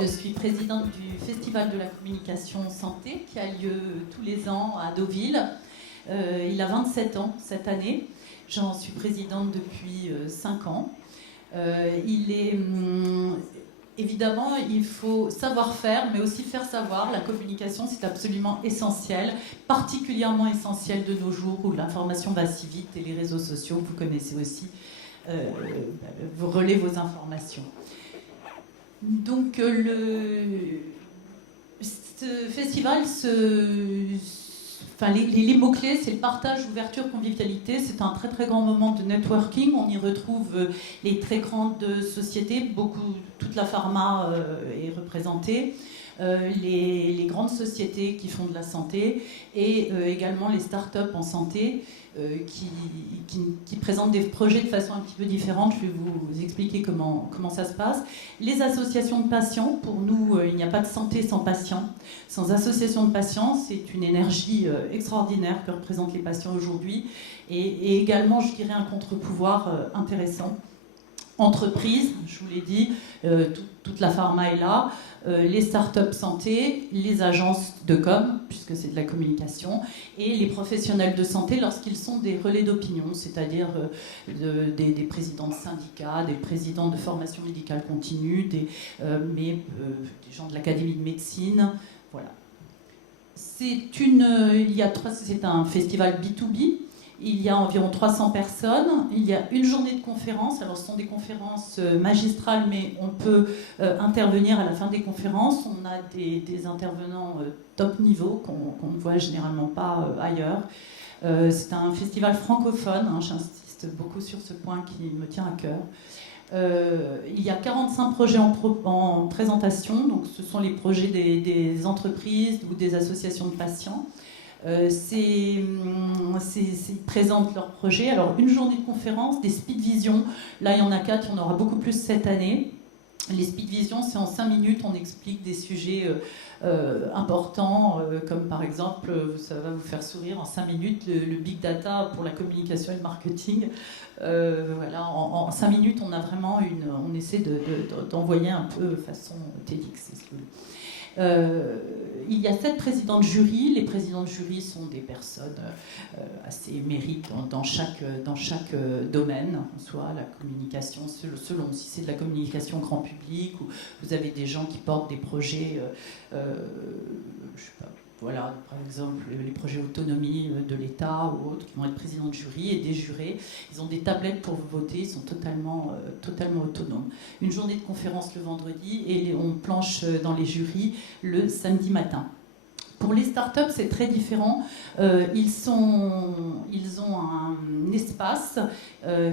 Je suis présidente du Festival de la communication santé qui a lieu tous les ans à Deauville. Il a 27 ans cette année. J'en suis présidente depuis 5 ans. Évidemment, il faut savoir faire, mais aussi faire savoir. La communication, c'est absolument essentiel, particulièrement essentiel de nos jours où l'information va si vite et les réseaux sociaux, vous connaissez aussi, vous relaient vos informations. Donc, ce festival, les mots-clés, c'est le partage, ouverture, convivialité. C'est un très très grand moment de networking. On y retrouve les très grandes sociétés, toute la pharma est représentée, les grandes sociétés qui font de la santé et également les start-up en santé qui présentent des projets de façon un petit peu différente. Je vais vous expliquer comment ça se passe. Les associations de patients, pour nous, il n'y a pas de santé sans patients. Sans association de patients, c'est une énergie extraordinaire que représentent les patients aujourd'hui et également, je dirais, un contre-pouvoir intéressant. Entreprises, je vous l'ai dit, toute la pharma est là, les startups santé, les agences de com, puisque c'est de la communication, et les professionnels de santé lorsqu'ils sont des relais d'opinion, c'est-à-dire des présidents de syndicats, des présidents de formation médicale continue, des gens de l'Académie de médecine, voilà. C'est un festival B2B. Il y a environ 300 personnes. Il y a une journée de conférences. Alors, ce sont des conférences magistrales, mais on peut intervenir à la fin des conférences. On a des intervenants top niveau qu'on ne voit généralement pas ailleurs. C'est un festival francophone. Hein, j'insiste beaucoup sur ce point qui me tient à cœur. Il y a 45 projets en présentation. Donc, ce sont les projets des entreprises ou des associations de patients. Ils présentent leurs projets. Alors, une journée de conférence, des speed vision. Là, il y en a 4, il y en aura beaucoup plus cette année. Les speed vision, c'est en 5 minutes, on explique des sujets importants, comme par exemple, ça va vous faire sourire, en 5 minutes, le big data pour la communication et le marketing. Voilà, en 5 minutes, on essaie d'envoyer un peu façon TEDx, si vous voulez. Il y a 7 présidents de jury. Les présidents de jury sont des personnes assez émérites dans chaque domaine, soit la communication, selon si c'est de la communication grand public, ou vous avez des gens qui portent des projets, je sais pas, voilà, par exemple, les projets autonomie de l'État ou autres, qui vont être présidents de jury et des jurés. Ils ont des tablettes pour voter, ils sont totalement autonomes. Une journée de conférence le vendredi et on planche dans les jurys le samedi matin. Pour les startups, c'est très différent. Ils ont un espace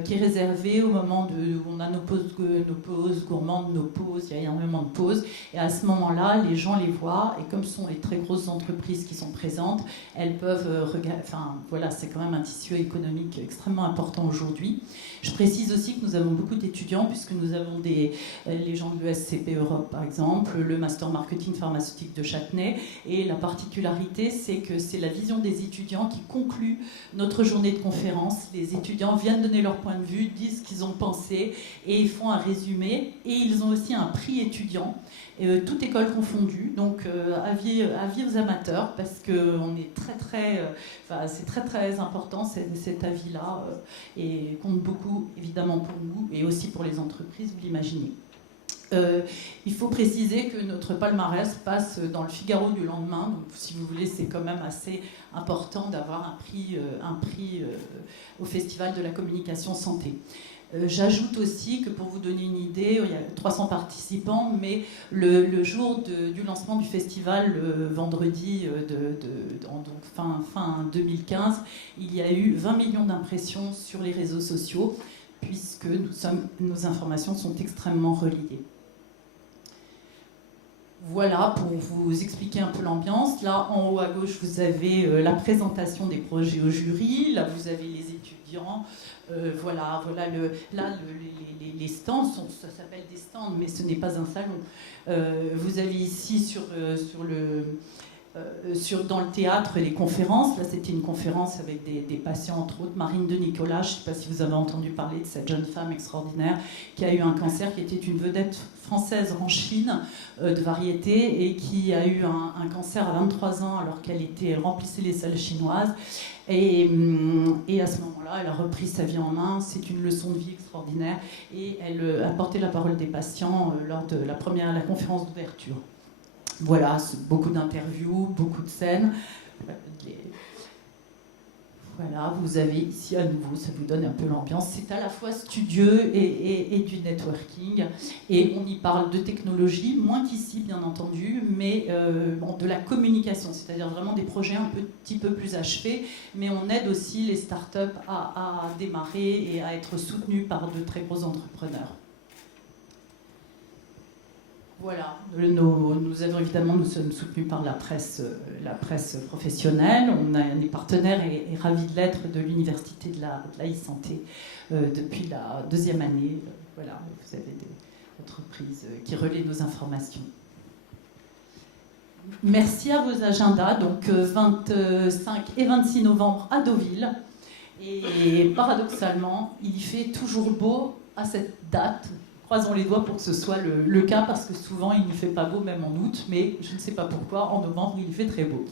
qui est réservé au moment où on a nos pauses gourmandes, nos pauses, il y a énormément de pauses. Et à ce moment-là, les gens les voient. Et comme ce sont les très grosses entreprises qui sont présentes, elles peuvent regarder. Enfin, voilà, c'est quand même un tissu économique extrêmement important aujourd'hui. Je précise aussi que nous avons beaucoup d'étudiants, puisque nous avons les gens de l'ESCP Europe, par exemple, le Master Marketing Pharmaceutique de Châtenay. Et la particularité, c'est que c'est la vision des étudiants qui conclut notre journée de conférence. Les étudiants viennent donner leur point de vue, disent ce qu'ils ont pensé et ils font un résumé. Et ils ont aussi un prix étudiant, toute école confondue. Donc, avis aux amateurs, parce que c'est très très important cet avis-là et compte beaucoup évidemment pour nous et aussi pour les entreprises, vous l'imaginez. Il faut préciser que notre palmarès passe dans le Figaro du lendemain, donc si vous voulez, c'est quand même assez important d'avoir un prix au Festival de la communication santé. J'ajoute aussi que pour vous donner une idée, il y a 300 participants, mais le jour du lancement du festival, le vendredi, donc fin 2015, il y a eu 20 millions d'impressions sur les réseaux sociaux, puisque nos informations sont extrêmement reliées. Voilà, pour vous expliquer un peu l'ambiance. Là, en haut à gauche, vous avez la présentation des projets au jury. Là, vous avez les étudiants. Voilà, les stands, ça s'appelle des stands, mais ce n'est pas un salon. Vous avez ici sur le dans le théâtre et les conférences. Là, c'était une conférence avec des patients, entre autres Marine de Nicolas. Je ne sais pas si vous avez entendu parler de cette jeune femme extraordinaire qui a eu un cancer, qui était une vedette française en Chine de variété et qui a eu un cancer à 23 ans alors elle remplissait les salles chinoises. Et à ce moment-là, elle a repris sa vie en main. C'est une leçon de vie extraordinaire. Et elle a porté la parole des patients lors de la conférence d'ouverture. Voilà, beaucoup d'interviews, beaucoup de scènes. Voilà, vous avez ici à nouveau, ça vous donne un peu l'ambiance. C'est à la fois studieux et du networking. Et on y parle de technologie, moins qu'ici bien entendu, mais de la communication, c'est-à-dire vraiment des projets un petit peu plus achevés. Mais on aide aussi les startups à démarrer et à être soutenus par de très gros entrepreneurs. Voilà, nous sommes soutenus par la presse professionnelle. On est partenaire et ravis de l'être de l'Université de la e-santé depuis la 2e année. Voilà, vous avez des entreprises qui relaient nos informations. Merci à vos agendas, donc 25 et 26 novembre à Deauville. Et paradoxalement, il fait toujours beau à cette date. Croisons les doigts pour que ce soit le cas, parce que souvent il ne fait pas beau même en août, mais je ne sais pas pourquoi, en novembre il fait très beau.